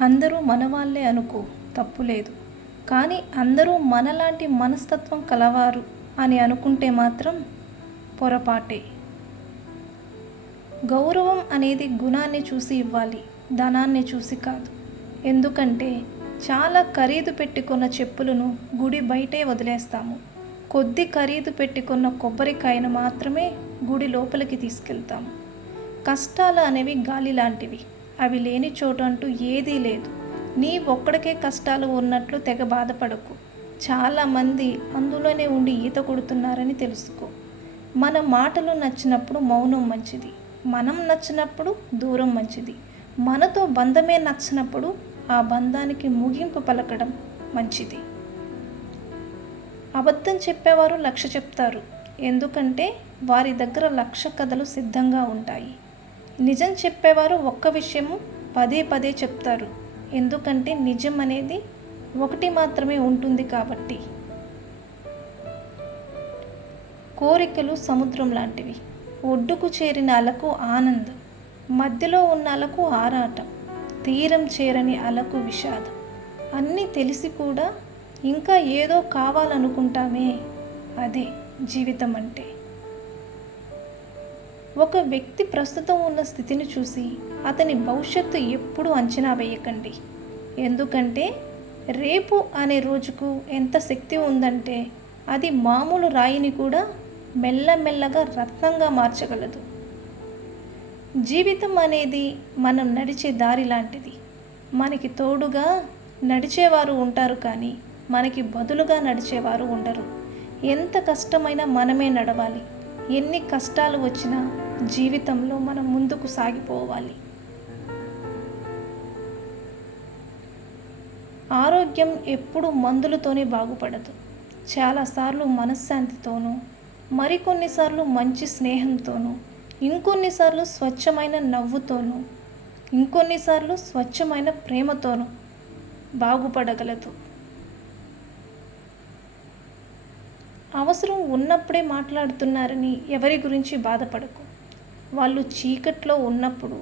అందరూ మనవాళ్ళే అనుకో, తప్పులేదు. కానీ అందరూ మనలాంటి మనస్తత్వం కలవారు అని అనుకుంటే మాత్రం పొరపాటే. గౌరవం అనేది గుణాన్ని చూసి ఇవ్వాలి, ధనాన్ని చూసి కాదు. ఎందుకంటే చాలా ఖరీదు పెట్టుకున్న చెప్పులను గుడి బయటే వదిలేస్తాము. కొద్ది ఖరీదు పెట్టుకున్న కొబ్బరికాయను మాత్రమే గుడి లోపలికి తీసుకెళ్తాము. కష్టాలు అనేవి గాలి లాంటివి. అవి లేని చోటు అంటూ ఏదీ లేదు. నీ ఒక్కడికే కష్టాలు ఉన్నట్లు తెగ బాధపడకు. చాలామంది అందులోనే ఉండి ఈత కొడుతున్నారని తెలుసుకో. మన మాటలు నచ్చినప్పుడు మౌనం మంచిది, మనం నచ్చినప్పుడు దూరం మంచిది. మనతో బంధమే నచ్చినప్పుడు ఆ బంధానికి ముగింపు పలకడం మంచిది. అబద్ధం చెప్పేవారు 1,00,000 చెప్తారు, ఎందుకంటే వారి దగ్గర 1,00,000 కథలు సిద్ధంగా ఉంటాయి. నిజం చెప్పేవారు ఒక్క విషయము పదే పదే చెప్తారు, ఎందుకంటే నిజం అనేది ఒకటి మాత్రమే ఉంటుంది కాబట్టి. కోరికలు సముద్రం లాంటివి. ఒడ్డుకు చేరిన అలకు ఆనందం, మధ్యలో ఉన్న అలకు ఆరాటం, తీరం చేరని అలకు విషాదం. అన్నీ తెలిసి కూడా ఇంకా ఏదో కావాలనుకుంటామే, అదే జీవితం అంటే. ఒక వ్యక్తి ప్రస్తుతం ఉన్న స్థితిని చూసి అతని భవిష్యత్తు ఎప్పుడూ అంచనా వేయకండి. ఎందుకంటే రేపు అనే రోజుకు ఎంత శక్తి ఉందంటే అది మామూలు రాయిని కూడా మెల్లమెల్లగా రత్నంగా మార్చగలదు. జీవితం అనేది మనం నడిచే దారి లాంటిది. మనకి తోడుగా నడిచేవారు ఉంటారు, కానీ మనకి బదులుగా నడిచేవారు ఉండరు. ఎంత కష్టమైనా మనమే నడవాలి. ఎన్ని కష్టాలు వచ్చినా జీవితంలో మనం ముందుకు సాగిపోవాలి. ఆరోగ్యం ఎప్పుడు మందులతోనే బాగుపడదు. చాలాసార్లు మనశ్శాంతితోనూ, మరికొన్నిసార్లు మంచి స్నేహంతోనూ, ఇంకొన్నిసార్లు స్వచ్ఛమైన నవ్వుతోనూ, ఇంకొన్నిసార్లు స్వచ్ఛమైన ప్రేమతోనూ బాగుపడగలదు. అవసరం ఉన్నప్పుడే మాట్లాడుతున్నారని ఎవరి గురించి బాధపడకు. వాళ్ళు చీకట్లో ఉన్నప్పుడు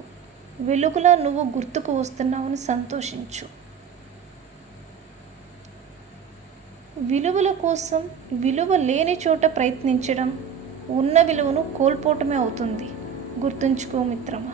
వెలుగులా నువ్వు గుర్తుకు వస్తున్నావని సంతోషించు. విలువల కోసం విలువ లేని చోట ప్రయత్నించడం ఉన్న విలువను కోల్పోవటమే అవుతుంది. గుర్తుంచుకో మిత్రమా.